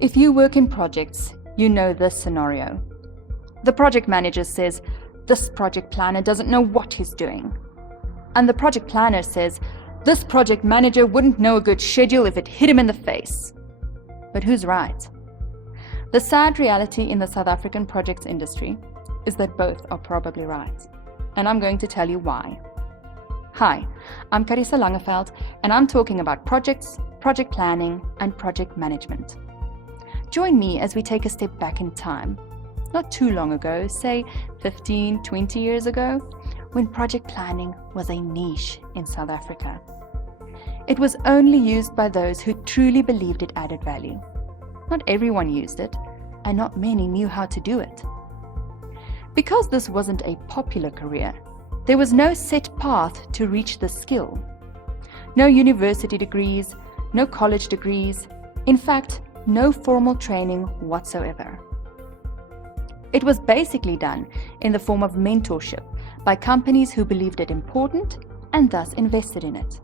If you work in projects, you know this scenario. The project manager says, "This project planner doesn't know what he's doing." And the project planner says, "This project manager wouldn't know a good schedule if it hit him in the face." But who's right? The sad reality in the South African projects industry is that both are probably right. And I'm going to tell you why. Hi, I'm Carissa Langeveld, and I'm talking about projects, project planning, and project management. Join me as we take a step back in time. Not too long ago, say 15, 20 years ago, when project planning was a niche in South Africa. It was only used by those who truly believed it added value. Not everyone used it, and not many knew how to do it. Because this wasn't a popular career, there was no set path to reach this skill. No university degrees, no college degrees, in fact, no formal training whatsoever. It was basically done in the form of mentorship by companies who believed it important and thus invested in it.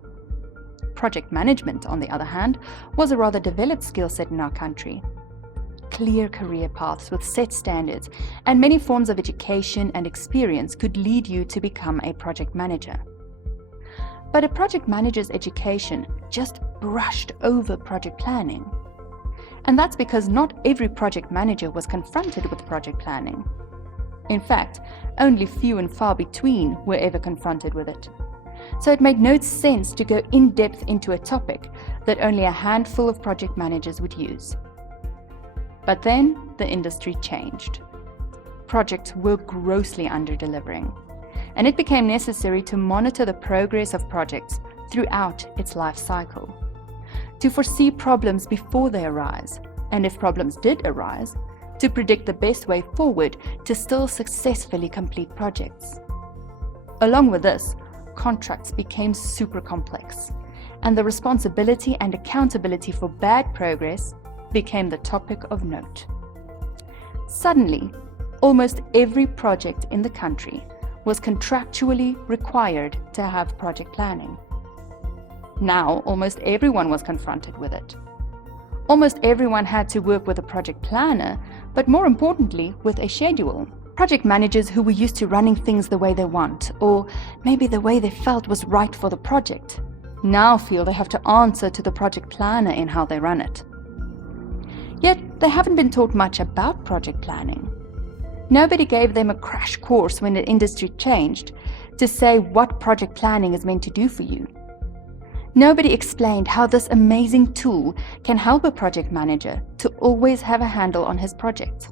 Project management, on the other hand, was a rather developed skill set in our country. Clear career paths with set standards and many forms of education and experience could lead you to become a project manager. But a project manager's education just brushed over project planning. And that's because not every project manager was confronted with project planning. In fact, only few and far between were ever confronted with it. So it made no sense to go in depth into a topic that only a handful of project managers would use. But then the industry changed. Projects were grossly under-delivering, and it became necessary to monitor the progress of projects throughout its life cycle, to foresee problems before they arise, and if problems did arise, to predict the best way forward to still successfully complete projects. Along with this, contracts became super complex, and the responsibility and accountability for bad progress became the topic of note. Suddenly, almost every project in the country was contractually required to have project planning. Now, almost everyone was confronted with it. Almost everyone had to work with a project planner, but more importantly, with a schedule. Project managers who were used to running things the way they want, or maybe the way they felt was right for the project, now feel they have to answer to the project planner in how they run it. Yet, they haven't been taught much about project planning. Nobody gave them a crash course when the industry changed to say what project planning is meant to do for you. Nobody explained how this amazing tool can help a project manager to always have a handle on his project.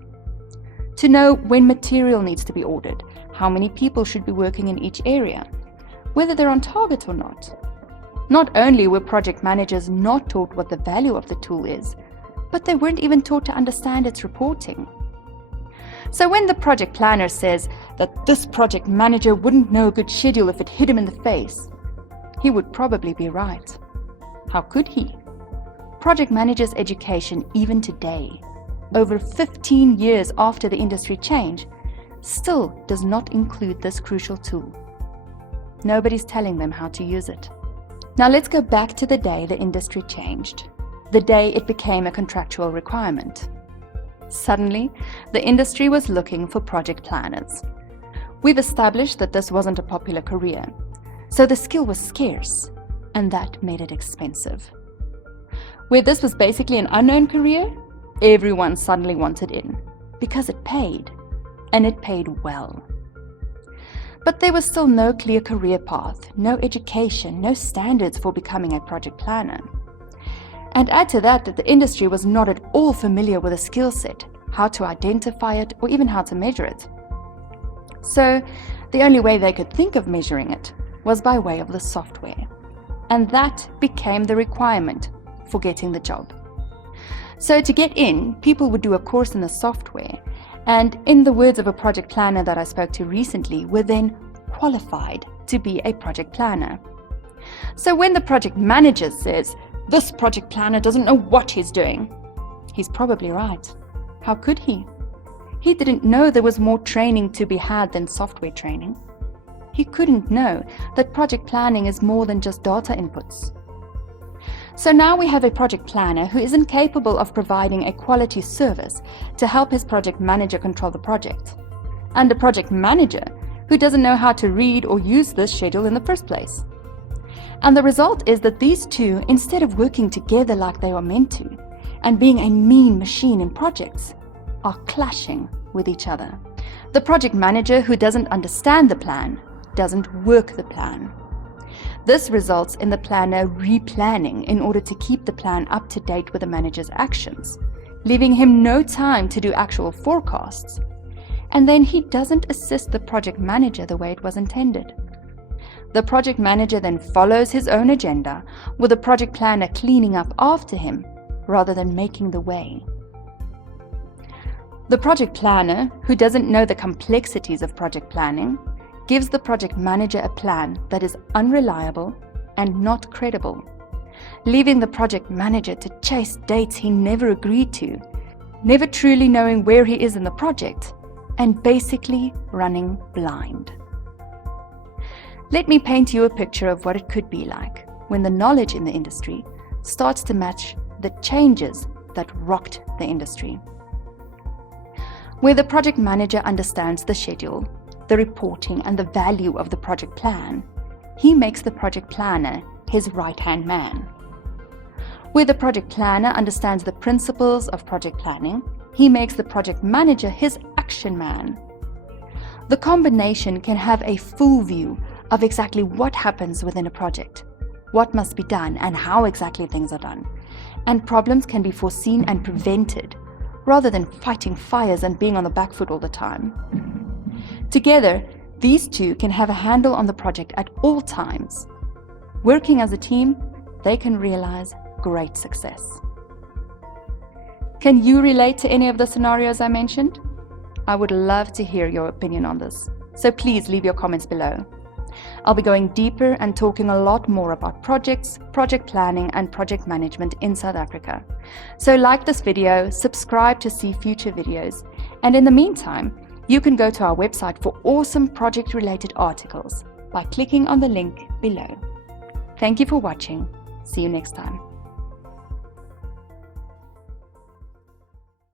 To know when material needs to be ordered, how many people should be working in each area, whether they're on target or not. Not only were project managers not taught what the value of the tool is, but they weren't even taught to understand its reporting. So when the project planner says that this project manager wouldn't know a good schedule if it hit him in the face, he would probably be right. How could he? Project managers' education, even today, over 15 years after the industry change, still does not include this crucial tool. Nobody's telling them how to use it. Now let's go back to the day the industry changed, the day it became a contractual requirement. Suddenly, the industry was looking for project planners. We've established that this wasn't a popular career, so the skill was scarce, and that made it expensive. Where this was basically an unknown career, everyone suddenly wanted in, because it paid, and it paid well. But there was still no clear career path, no education, no standards for becoming a project planner. And add to that the industry was not at all familiar with a skill set, how to identify it, or even how to measure it. So the only way they could think of measuring it was by way of the software. And that became the requirement for getting the job. So to get in, people would do a course in the software, and in the words of a project planner that I spoke to recently, were then qualified to be a project planner. So when the project manager says, "This project planner doesn't know what he's doing," he's probably right. How could he? He didn't know there was more training to be had than software training. He couldn't know that project planning is more than just data inputs. So now we have a project planner who isn't capable of providing a quality service to help his project manager control the project, and a project manager who doesn't know how to read or use this schedule in the first place. And the result is that these two, instead of working together like they were meant to, and being a mean machine in projects, are clashing with each other. The project manager who doesn't understand the plan doesn't work the plan. This results in the planner replanning in order to keep the plan up to date with the manager's actions, leaving him no time to do actual forecasts. And then he doesn't assist the project manager the way it was intended. The project manager then follows his own agenda, with the project planner cleaning up after him rather than making the way. The project planner, who doesn't know the complexities of project planning, gives the project manager a plan that is unreliable and not credible, leaving the project manager to chase dates he never agreed to, never truly knowing where he is in the project, and basically running blind. Let me paint you a picture of what it could be like when the knowledge in the industry starts to match the changes that rocked the industry. Where the project manager understands the schedule, the reporting, and the value of the project plan, he makes the project planner his right-hand man. Where the project planner understands the principles of project planning, he makes the project manager his action man. The combination can have a full view of exactly what happens within a project, what must be done, and how exactly things are done, and problems can be foreseen and prevented, rather than fighting fires and being on the back foot all the time. Together, these two can have a handle on the project at all times. Working as a team, they can realize great success. Can you relate to any of the scenarios I mentioned? I would love to hear your opinion on this, so please leave your comments below. I'll be going deeper and talking a lot more about projects, project planning, and project management in South Africa. So like this video, subscribe to see future videos, and in the meantime, you can go to our website for awesome project-related articles by clicking on the link below. Thank you for watching. See you next time.